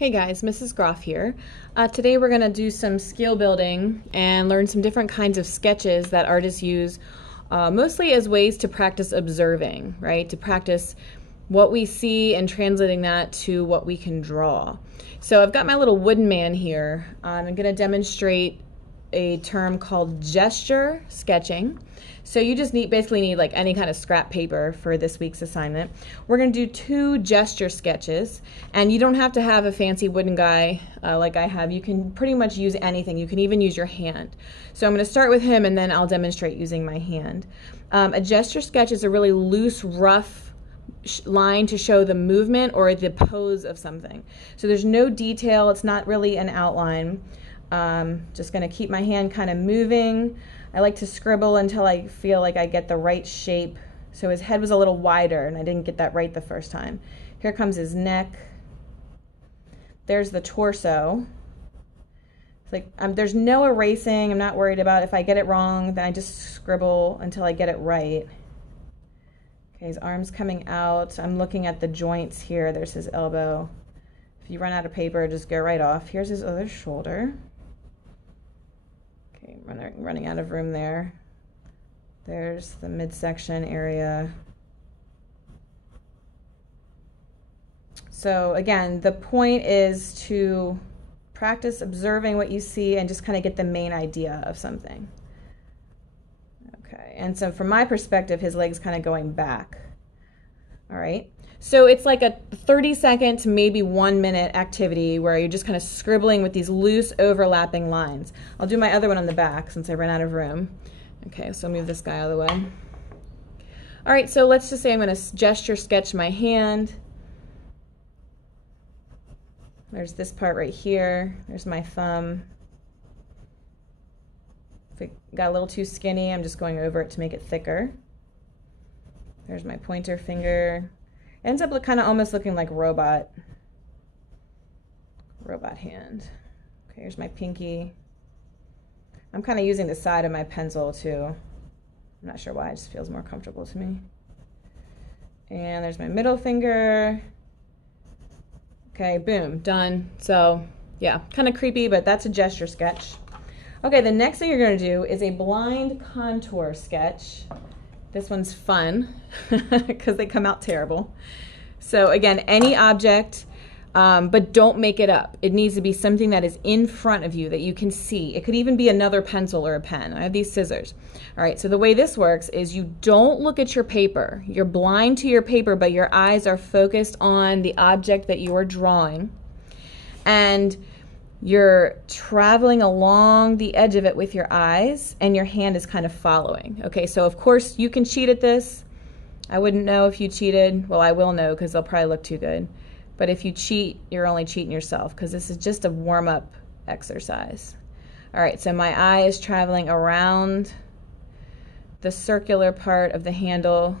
Hey guys, Mrs. Groff here. Today we're going to do some skill building and learn some different kinds of sketches that artists use mostly as ways to practice observing, right? To practice what we see and translating that to what we can draw. So I've got my little wooden man here. I'm going to demonstrate a term called gesture sketching. So you just basically need like any kind of scrap paper for this week's assignment. We're going to do 2 gesture sketches, and you don't have to have a fancy wooden guy like I have. You can pretty much use anything. You can even use your hand. So I'm going to start with him, and then I'll demonstrate using my hand. A gesture sketch is a really loose, rough line to show the movement or the pose of something. So there's no detail. It's not really an outline. Just going to keep my hand kind of moving. I like to scribble until I feel like I get the right shape. So his head was a little wider and I didn't get that right the first time. Here comes his neck. There's the torso. It's like there's no erasing. I'm not worried about if I get it wrong, then I just scribble until I get it right. Okay, his arm's coming out. I'm looking at the joints here. There's his elbow. If you run out of paper, just go right off. Here's his other shoulder. Okay, running out of room there. There's the midsection area. So again, the point is to practice observing what you see and just kind of get the main idea of something. Okay, and so from my perspective, his leg's kind of going back. All right. So it's like a 30-second to maybe 1-minute activity where you're just kind of scribbling with these loose overlapping lines. I'll do my other one on the back since I ran out of room. Okay, so I'll move this guy out of the way. All right, so let's just say I'm going to gesture sketch my hand. There's this part right here. There's my thumb. If it got a little too skinny, I'm just going over it to make it thicker. There's my pointer finger. Ends up kind of almost looking like robot hand. Okay, here's my pinky. I'm kind of using the side of my pencil too. I'm not sure why, it just feels more comfortable to me. And there's my middle finger. Okay, boom, done. So yeah, kind of creepy, but that's a gesture sketch. Okay, the next thing you're going to do is a blind contour sketch. This one's fun because they come out terrible. So again, any object, but don't make it up. It needs to be something that is in front of you that you can see. It could even be another pencil or a pen. I have these scissors. All right, so the way this works is you don't look at your paper. You're blind to your paper, but your eyes are focused on the object that you are drawing. And you're traveling along the edge of it with your eyes, and your hand is kind of following. Okay, so of course you can cheat at this. I wouldn't know if you cheated. Well, I will know because they'll probably look too good. But if you cheat, you're only cheating yourself because this is just a warm-up exercise. All right, so my eye is traveling around the circular part of the handle.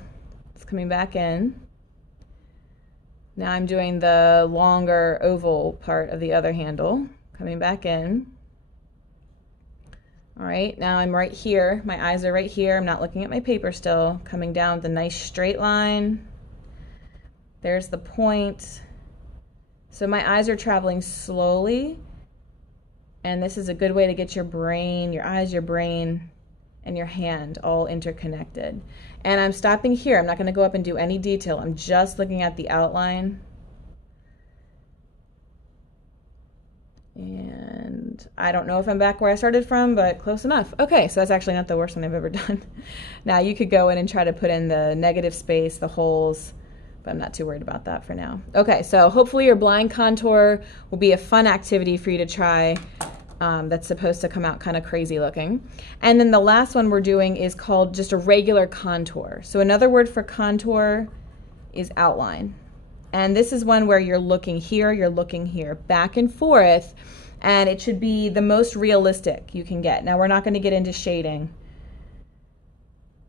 It's coming back in. Now I'm doing the longer oval part of the other handle. Coming back in. All right, now I'm right here. My eyes are right here. I'm not looking at my paper still. Coming down with a nice straight line. There's the point. So my eyes are traveling slowly. And this is a good way to get your brain, your eyes, your brain, and your hand all interconnected. And I'm stopping here. I'm not going to go up and do any detail. I'm just looking at the outline. And I don't know if I'm back where I started from, but close enough. Okay, so that's actually not the worst one I've ever done. Now you could go in and try to put in the negative space, the holes, but I'm not too worried about that for now. Okay, so hopefully your blind contour will be a fun activity for you to try that's supposed to come out kind of crazy looking. And then the last one we're doing is called just a regular contour. So another word for contour is outline. And this is one where you're looking here, back and forth, and it should be the most realistic you can get. Now, we're not going to get into shading,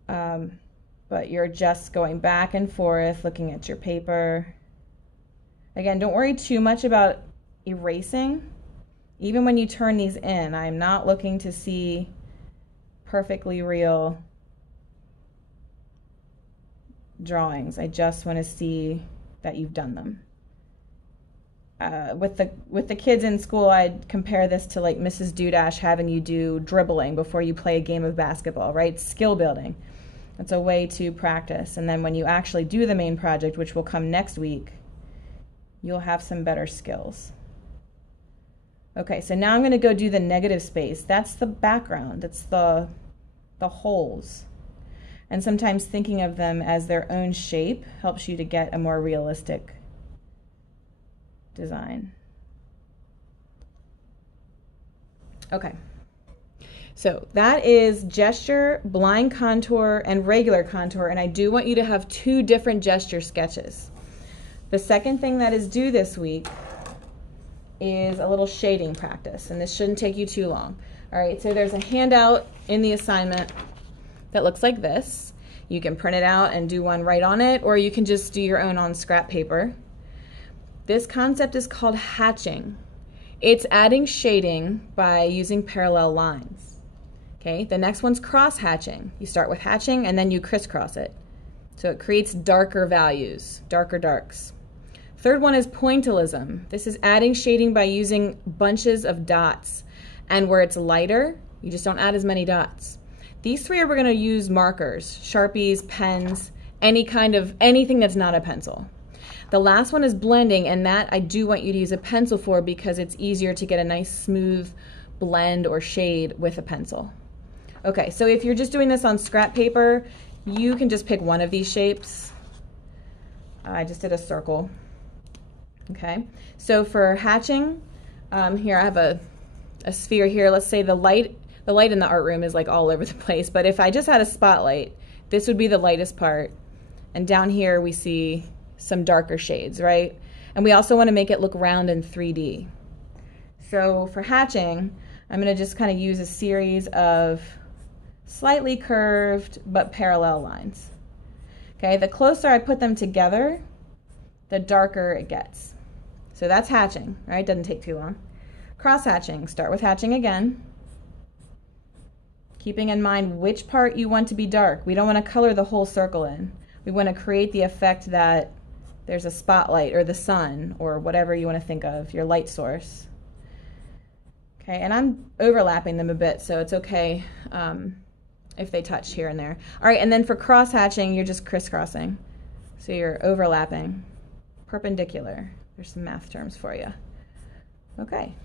but you're just going back and forth, looking at your paper. Again, don't worry too much about erasing. Even when you turn these in, I'm not looking to see perfectly real drawings. I just want to see that you've done them. with the kids in school, I'd compare this to like Mrs. Dudash having you do dribbling before you play a game of basketball, right? Skill building. It's a way to practice. And then when you actually do the main project, which will come next week, you'll have some better skills. Okay, so now I'm going to go do the negative space. That's the background. It's the holes. And sometimes thinking of them as their own shape helps you to get a more realistic design. Okay, so that is gesture, blind contour, and regular contour, and I do want you to have 2 different gesture sketches. The second thing that is due this week is a little shading practice, and this shouldn't take you too long. All right, so there's a handout in the assignment that looks like this. You can print it out and do one right on it, or you can just do your own on scrap paper. This concept is called hatching. It's adding shading by using parallel lines. Okay, the next one's cross hatching. You start with hatching and then you crisscross it. So it creates darker values, darker darks. Third one is pointillism. This is adding shading by using bunches of dots. And where it's lighter, you just don't add as many dots. These 3 are we're going to use markers, Sharpies, pens, anything that's not a pencil. The last one is blending, and that I do want you to use a pencil for because it's easier to get a nice smooth blend or shade with a pencil. Okay, so if you're just doing this on scrap paper, you can just pick one of these shapes. I just did a circle. Okay, so for hatching, here I have a sphere here. Let's say the light in the art room is like all over the place, but if I just had a spotlight, this would be the lightest part. And down here we see some darker shades, right? And we also want to make it look round in 3D. So for hatching, I'm going to just kind of use a series of slightly curved but parallel lines. Okay, the closer I put them together, the darker it gets. So that's hatching, right? Doesn't take too long. Cross hatching, start with hatching again, keeping in mind which part you want to be dark. We don't want to color the whole circle in. We want to create the effect that there's a spotlight or the sun or whatever you want to think of, your light source. Okay, and I'm overlapping them a bit, so it's okay if they touch here and there. All right, and then for cross hatching, you're just crisscrossing. So you're overlapping, perpendicular. There's some math terms for you. Okay.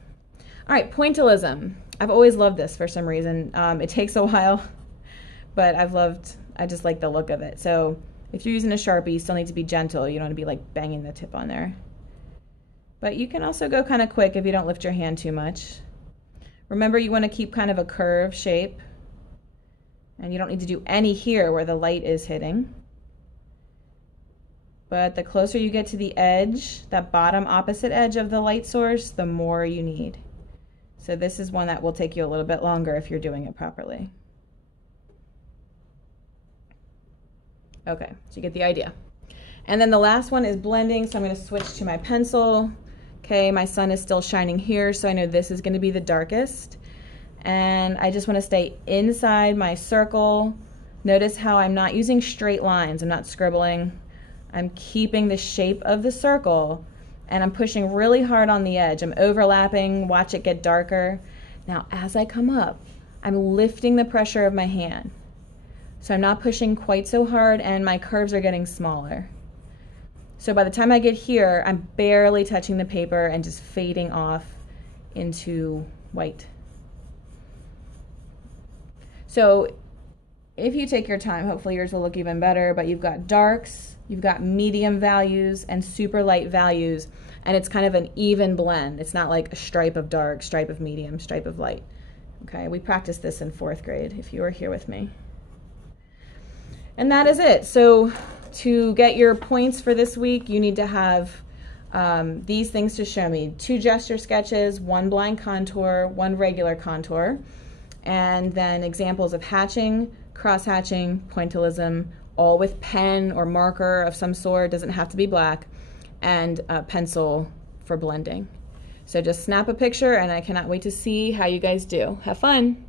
All right, pointillism. I've always loved this for some reason. It takes a while, but I just like the look of it. So if you're using a Sharpie, you still need to be gentle. You don't want to be like banging the tip on there. But you can also go kind of quick if you don't lift your hand too much. Remember, you want to keep kind of a curved shape. And you don't need to do any here where the light is hitting. But the closer you get to the edge, that bottom opposite edge of the light source, the more you need. So this is one that will take you a little bit longer if you're doing it properly. Okay, so you get the idea. And then the last one is blending, so I'm going to switch to my pencil. Okay, my sun is still shining here, so I know this is going to be the darkest. And I just want to stay inside my circle. Notice how I'm not using straight lines. I'm not scribbling. I'm keeping the shape of the circle, and I'm pushing really hard on the edge. I'm overlapping, watch it get darker. Now, as I come up, I'm lifting the pressure of my hand. So I'm not pushing quite so hard, and my curves are getting smaller. So by the time I get here, I'm barely touching the paper and just fading off into white. So if you take your time, hopefully yours will look even better, but you've got darks, you've got medium values and super light values, and it's kind of an even blend. It's not like a stripe of dark, stripe of medium, stripe of light. Okay, we practiced this in 4th grade if you were here with me. And that is it. So to get your points for this week, you need to have these things to show me. 2 gesture sketches, 1 blind contour, 1 regular contour, and then examples of hatching, cross-hatching, pointillism, all with pen or marker of some sort, doesn't have to be black, and a pencil for blending. So just snap a picture, and I cannot wait to see how you guys do. Have fun!